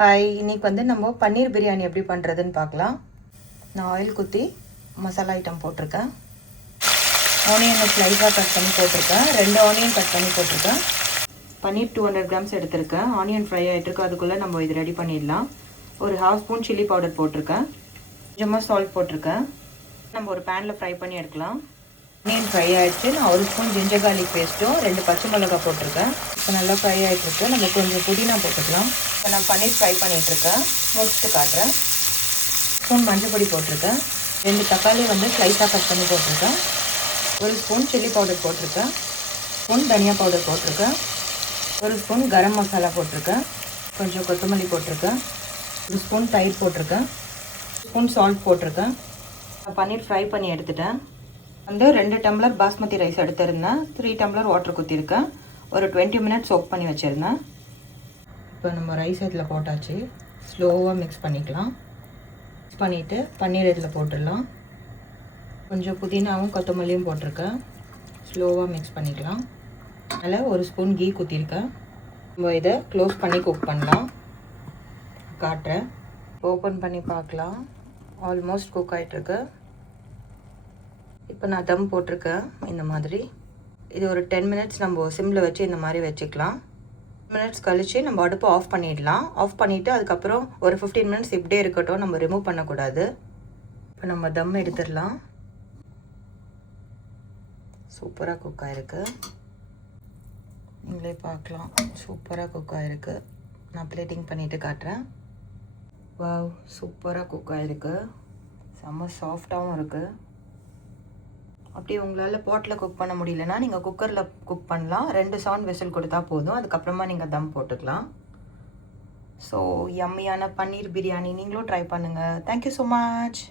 Hi, இன்னைக்கு வந்து நம்ம பன்னீர் பிரியாணி எப்படி பண்ணுறதுன்னு பார்க்கலாம். நான் ஆயில் குத்தி மசாலா ஐட்டம் போட்டிருக்கேன். ஆனியனை ஸ்லைஸாக கட் பண்ணி போட்டிருக்கேன். 2 ஆனியன் கட் பண்ணி போட்டிருக்கேன். பன்னீர் 200 கிராம்ஸ் எடுத்திருக்கேன். ஆனியன் ஃப்ரை ஆகிட்டுருக்கு, அதுக்குள்ளே நம்ம இது ரெடி பண்ணிடலாம். ஒரு 1/2 ஸ்பூன் சில்லி பவுடர் போட்டிருக்கேன். கொஞ்சமாக சால்ட் போட்டிருக்கேன். நம்ம ஒரு பேனில் ஃப்ரை பண்ணி எடுக்கலாம். ஆனியன் ஃப்ரை ஆகிடுச்சு. நான் 1 ஸ்பூன் ஜிஞ்சர் கார்லிக் பேஸ்ட்டும் 2 பச்சை மிளகாய் போட்டிருக்கேன். இப்போ நல்லா ஃப்ரை ஆகிட்டுருக்கு. நம்ம கொஞ்சம் புதினா போட்டுக்கலாம். இப்போ நான் பன்னீர் ஃப்ரை பண்ணிகிட்ருக்கேன். முடிச்சுட்டு காட்டுறேன். ஸ்பூன் மஞ்சள் பொடி போட்டிருக்கேன். 2 தக்காளி வந்து ஸ்லைஸாக கட் பண்ணி போட்டிருக்கேன். 1 ஸ்பூன் சில்லி பவுடர் போட்டிருக்கேன். ஸ்பூன் தனியா பவுடர் போட்டிருக்கேன். 1 ஸ்பூன் கரம் மசாலா போட்டிருக்கேன். கொஞ்சம் கொத்தமல்லி போட்டிருக்கேன். 1 ஸ்பூன் தயிர் போட்டிருக்கேன். ஸ்பூன் சால்ட் போட்டிருக்கேன். பன்னீர் ஃப்ரை பண்ணி எடுத்துட்டேன். வந்து 2 டம்ளர் பாஸ்மதி ரைஸ் எடுத்திருந்தேன். 3 டம்ளர் வாட்டர் ஊற்றிருக்கேன். ஒரு 20 மினிட்ஸ் சோக் பண்ணி வச்சுருந்தேன். இப்போ நம்ம ரைஸ் இதில் போட்டாச்சு. ஸ்லோவாக மிக்ஸ் பண்ணிக்கலாம். மிக்ஸ் பண்ணிவிட்டு பன்னீர் இதில் போட்டுடலாம். கொஞ்சம் புதினாவும் கொத்தமல்லியும் போட்டிருக்கேன். ஸ்லோவாக மிக்ஸ் பண்ணிக்கலாம். அதில் 1 ஸ்பூன் கீ ஊற்றிருக்கேன். நம்ம இதை க்ளோஸ் பண்ணி குக் பண்ணலாம். காட்டுறேன். ஓப்பன் பண்ணி பார்க்கலாம். ஆல்மோஸ்ட் குக் ஆகிட்டுருக்கு. இப்போ நான் தம் போட்டிருக்கேன். இந்த மாதிரி இது ஒரு 10 மினிட்ஸ் நம்ம சிம்மில் வச்சு இந்த மாதிரி வச்சுக்கலாம். 10 மினிட்ஸ் கழித்து நம்ம அடுப்பு ஆஃப் பண்ணிடலாம். ஆஃப் பண்ணிவிட்டு அதுக்கப்புறம் ஒரு 15 மினிட்ஸ் இப்படியே இருக்கட்டும், நம்ம ரிமூவ் பண்ணக்கூடாது. இப்போ நம்ம தம் எடுத்துடலாம். சூப்பராக குக் ஆகிருக்கு. நீங்களே பார்க்கலாம். சூப்பராக குக் ஆகிருக்கு. நான் பிளேட்டிங் பண்ணிவிட்டு காட்டுறேன். வாவ், சூப்பராக குக் ஆகிருக்கு. செம்ம சாஃப்டாகவும் இருக்குது. அப்படி உங்களால் பாட்டில் குக் பண்ண முடியலன்னா நீங்கள் குக்கரில் குக் பண்ணலாம். 2 சவுண்ட் விசில் கொடுத்தா போதும். அதுக்கப்புறமா நீங்கள் தம் போட்டுக்கலாம். ஸோ யம்மியான பன்னீர் பிரியாணி நீங்களும் ட்ரை பண்ணுங்கள். Thank you so much.